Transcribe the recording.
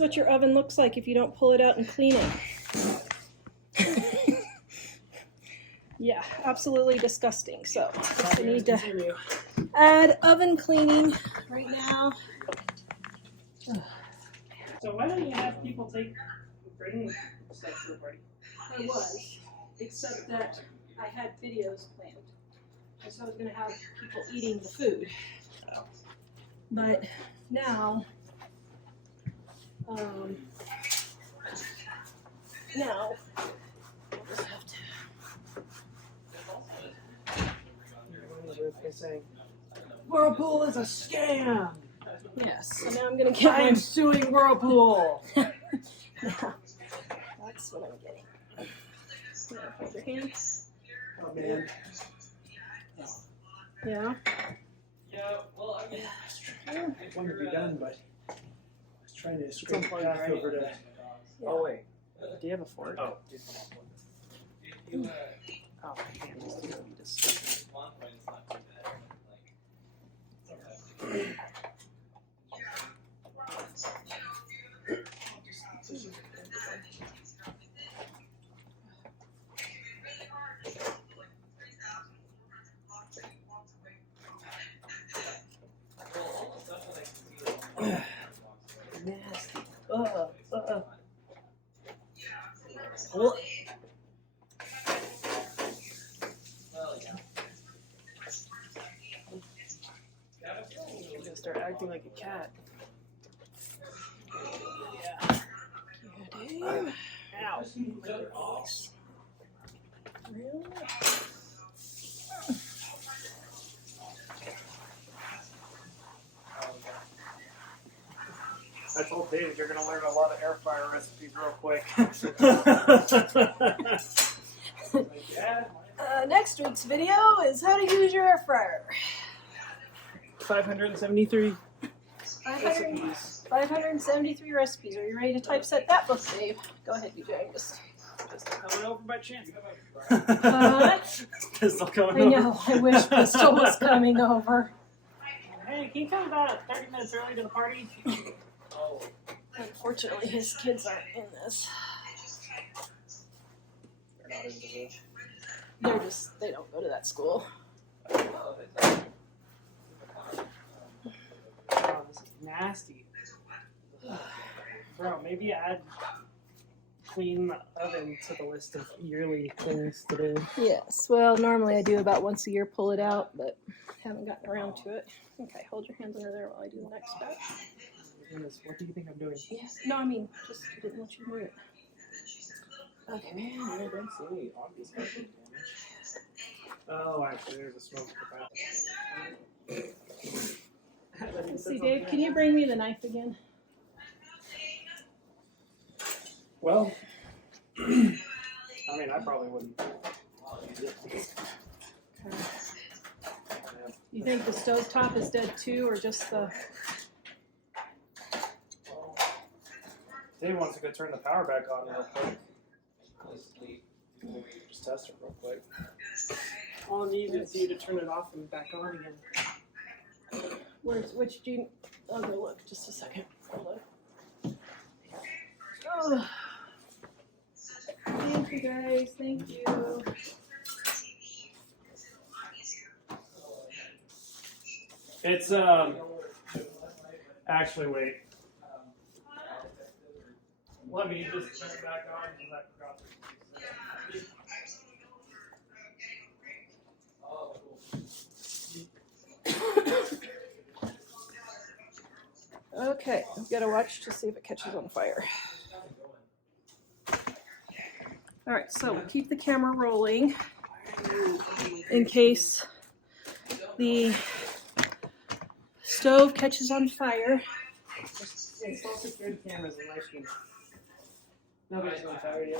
what your oven looks like if you don't pull it out and clean it. Yeah, absolutely disgusting. So I need to add oven cleaning right now. So why don't you have people bring stuff to the party? I was, except that I had videos planned. And so I was going to have people eating the food. But now, now, we'll just have to. They're saying, Whirlpool is a scam! Yes, so now I'm going to get I'm suing Whirlpool! Yeah, that's what I'm getting. Yeah, hold your hands. Oh man. Yeah. Yeah, well, I mean, I wanted to be done, but I was trying to scrape the unplugged, path right? over to. Oh, wait. Do you have a fork? Oh. Oh, man, this is gonna be disgusting. Nasty. Well, I'm gonna start acting like a cat. yeah. Ow. Really? I told David you're gonna learn a lot of air fryer recipes real quick. Yeah. Next week's video is how to use your air fryer. 573 500, recipes. 573 recipes. Are you ready to typeset that book, Dave? Go ahead, DJ. I'm just. Pistol coming over by chance. I Pistol coming over. know. I wish Pistol was coming over. Hey, can you come about 30 minutes early to the party? Unfortunately, his kids aren't in this. They're not into this. They don't go to that school. Oh, this is nasty. Bro, maybe add clean the oven to the list of yearly things to do. Yes. Well, normally I do about once a year pull it out, but haven't gotten around to it. Okay, hold your hands under there while I do the next step. Goodness, what do you think I'm doing? Yes. No, I mean, just I didn't let you move it. Okay. Man, I don't see any obvious damage. Oh, actually, there's a smoke path. Let's see, Dave, can you bring me the knife again? Well, I mean, I probably wouldn't. You think the stovetop is dead too, or just the... Dave wants to go turn the power back on real quick. Just test it real quick. All I need is you to turn it off and back on again. Which do you... I'll go look, just a second. Hold on. Oh. Thank you guys, thank you. It's, actually, wait. Let me just turn it back on because I forgot to Okay, I've got to watch to see if it catches on fire. All right, so we'll keep the camera rolling in case the stove catches on fire. install security cameras in my stream. Nobody's on fire yet.